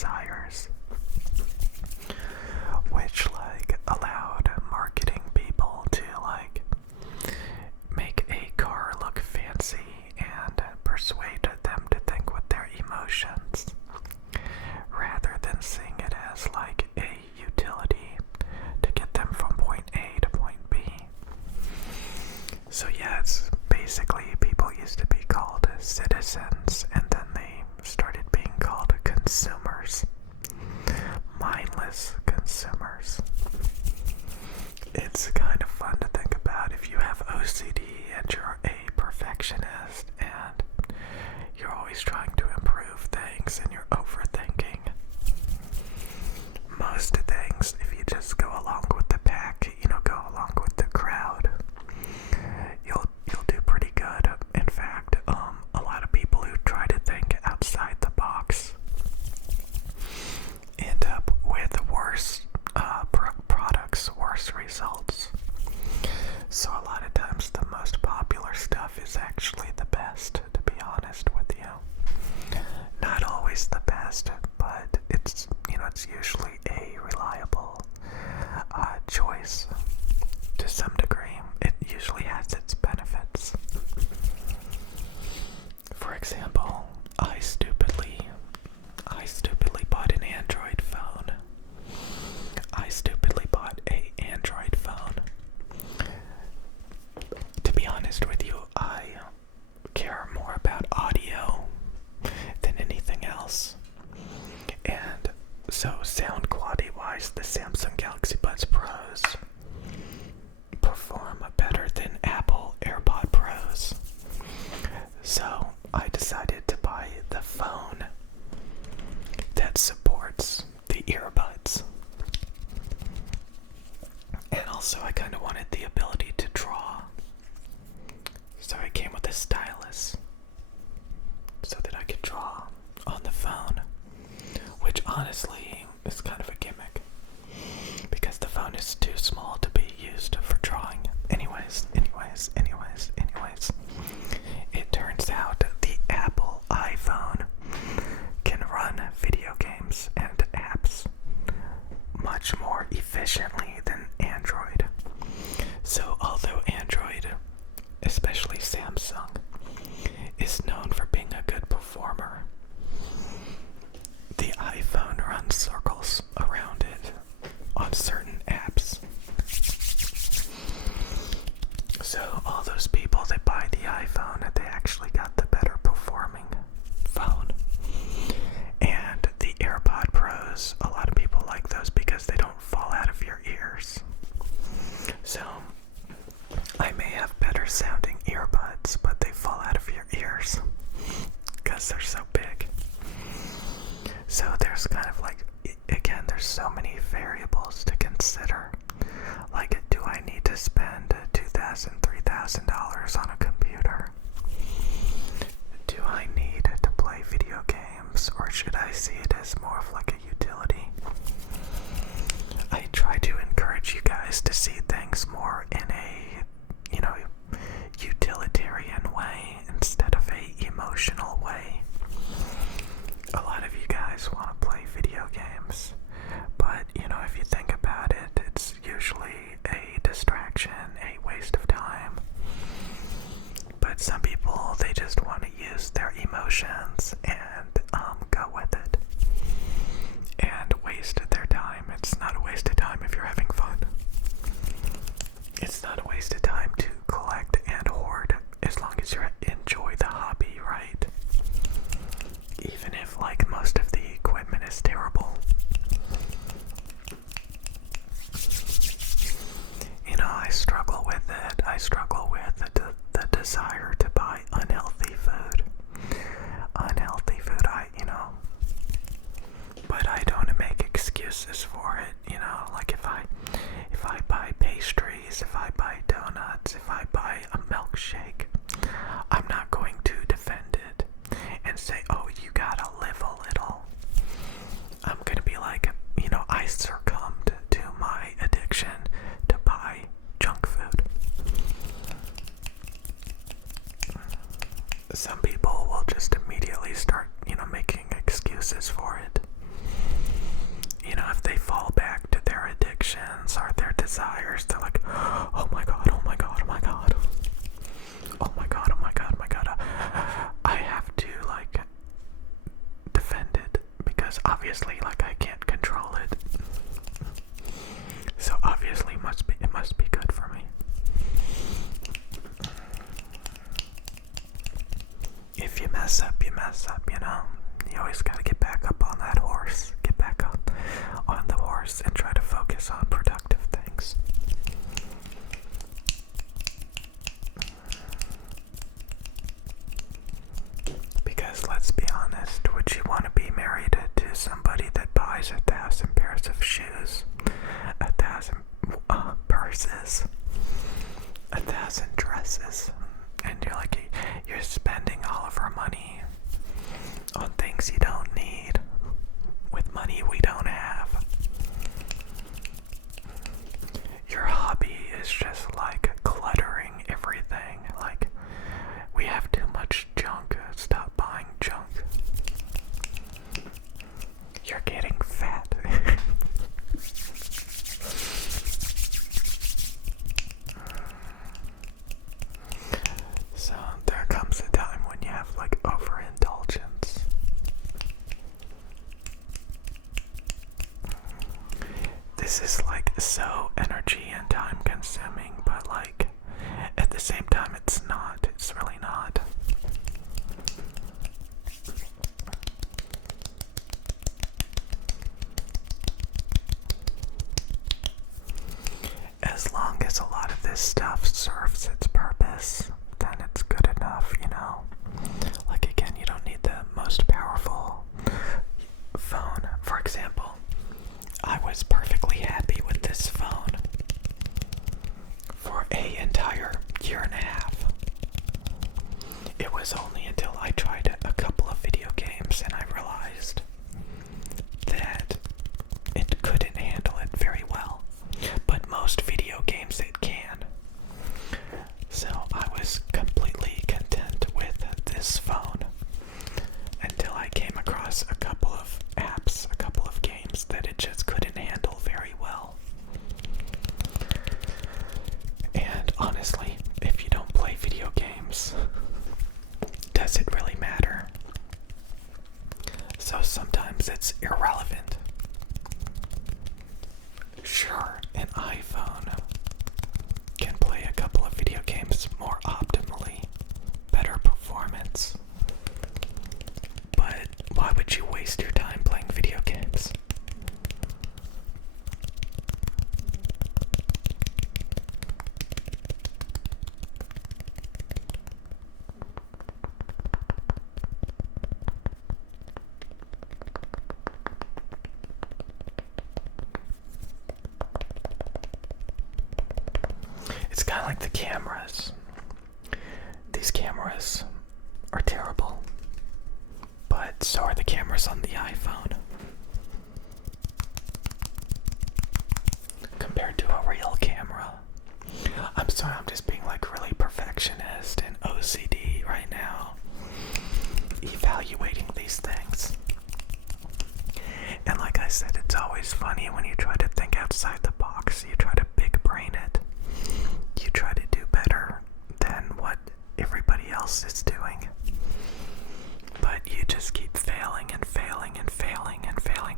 desires, which allowed marketing people to make a car look fancy and persuade them to think with their emotions rather than seeing it as a utility to get them from point A to point B. So yeah, it's basically people used to be called citizens, and then they started being called consumers. Mindless consumers. It's kind of fun to think about if you have OCD and you're a perfectionist and you're always trying to improve things and you're overthinking most things. If you just go along with the pack, go along with the crowd, you'll do pretty good. In fact, a lot of people who try to think outside the box end up with worse products, worse results. So a lot of times the most popular stuff is actually the best, to be honest with you. Not always the best, but it's usually a reliable choice to some degree. It usually has its benefits. For example, I stupidly bought an Android phone. To be honest with you, I care more about audio than anything else. And so sound quality wise, the Samsung Galaxy Buds Pros perform better than Apple AirPod Pros. So I decided to buy the phone that supports the earbuds. And also I kind of wanted the ability to draw. So it came with a stylus so that I could draw on the phone, which honestly is kind of a gimmick because the phone is too small to be used for drawing. Anyways, it turns out the Apple iPhone can run video games and apps much more efficiently than Android. So although Android, especially Samsung, is known for being a good performer, the iPhone runs circles around it on certain apps. So all those people that buy the iPhone, they actually got the better performing phone. And the AirPod Pros, a lot of people like those because they don't fall out of your ears. So I may have better sounding earbuds, but they fall out of your ears because they're so big. So there's kind of again, there's so many variables to consider. Do I need to spend $2,000, $3,000 on a computer? Do I need to play video games, or should I see it as more of a utility? I try to encourage you guys to see things more in a, utilitarian way instead of a emotional way. A lot of you guys want to play video games, but if you think about it, it's usually a distraction, a waste of time. But some people, they just want to use their emotions and go with it and waste their time. It's not a waste of time if you're having fun. It's not a waste of time to collect and hoard as long as you enjoy the hobby, right? Even if most of the equipment is terrible. I struggle with it. I struggle with the desire to buy unhealthy food. But I don't make excuses for it. If I buy pastries, if I buy donuts, if I buy a milkshake, I'm not going to defend it and say, oh, you gotta live a little. I'm gonna be I succumbed to my addiction to buy junk food. Some people will just immediately start, making excuses for it. obviously, like, I can't control it. So obviously it must be good for me. If you mess up, you mess up, you know. You always gotta get back up on that horse. Get back on the horse and try to focus on productive things. Because let's be honest, would you want to be married to somebody that buys 1,000 pairs of shoes, 1,000 purses, 1,000 dresses, and you're spending all of our money on things you don't need with money we don't have? Your hobby is just like cluttering everything. Like, we have too much junk. Stop buying junk. You're getting fat. So there comes a time when you have like overindulgence. This is like so energy and time consuming, but like at the same time it's not. It's really not. As long as a lot of this stuff serves its purpose, then it's good enough, you know? Like, again, you don't need the most powerful phone. For example, I was perfectly happy with this phone for an entire year and a half. It was only until I tried a couple of video games and I realized that it couldn't handle it very well. But most video games it can. So I was completely content with this phone until I came across a couple of apps, a couple of games that it just couldn't handle very well. And honestly, if you don't play video games, does it really matter? So sometimes it's irrelevant. Sure, an iPhone can play a couple of video games more optimally, better performance. But why would you waste your time playing video games? It's kind of like the cameras. These cameras are terrible, but so are the cameras on the iPhone. Compared to a real camera. I'm sorry, I'm just being like really perfectionist and OCD right now, evaluating these things. And like I said, it's always funny when you try to think outside the box. You try to big brain it. You try to do better than what everybody else is doing. But you just keep failing and failing and failing and failing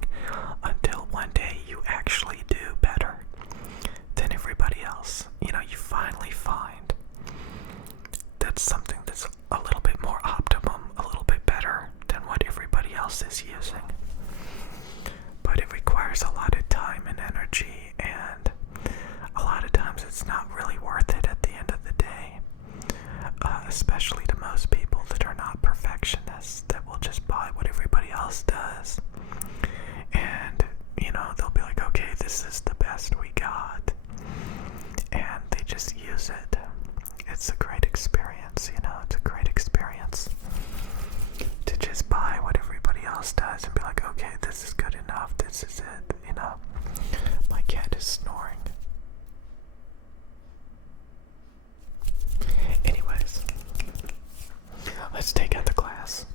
until one day you actually do better than everybody else. You know, you finally find that's something that's a little bit more optimum, a little bit better than what everybody else is using. But it requires a lot of time and energy, and a lot of times it's not really worth it at the end of the day. Especially to most people that are not perfectionists, that will just buy what everybody else does. And, you know, they'll be like, okay, this is the best we got. And they just use it. It's a great experience, you know, it's a great experience to just buy what everybody else does and be like, okay, this is good enough, this is it, you know. My cat is snoring. Anyways, let's take out the glass.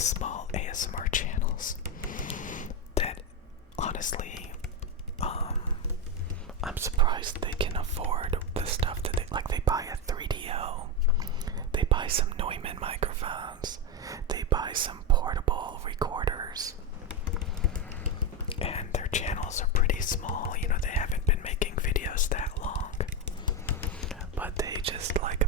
small ASMR channels that honestly, I'm surprised they can afford the stuff that they buy a 3DO, they buy some Neumann microphones, they buy some portable recorders, and their channels are pretty small. You know, they haven't been making videos that long, but they just like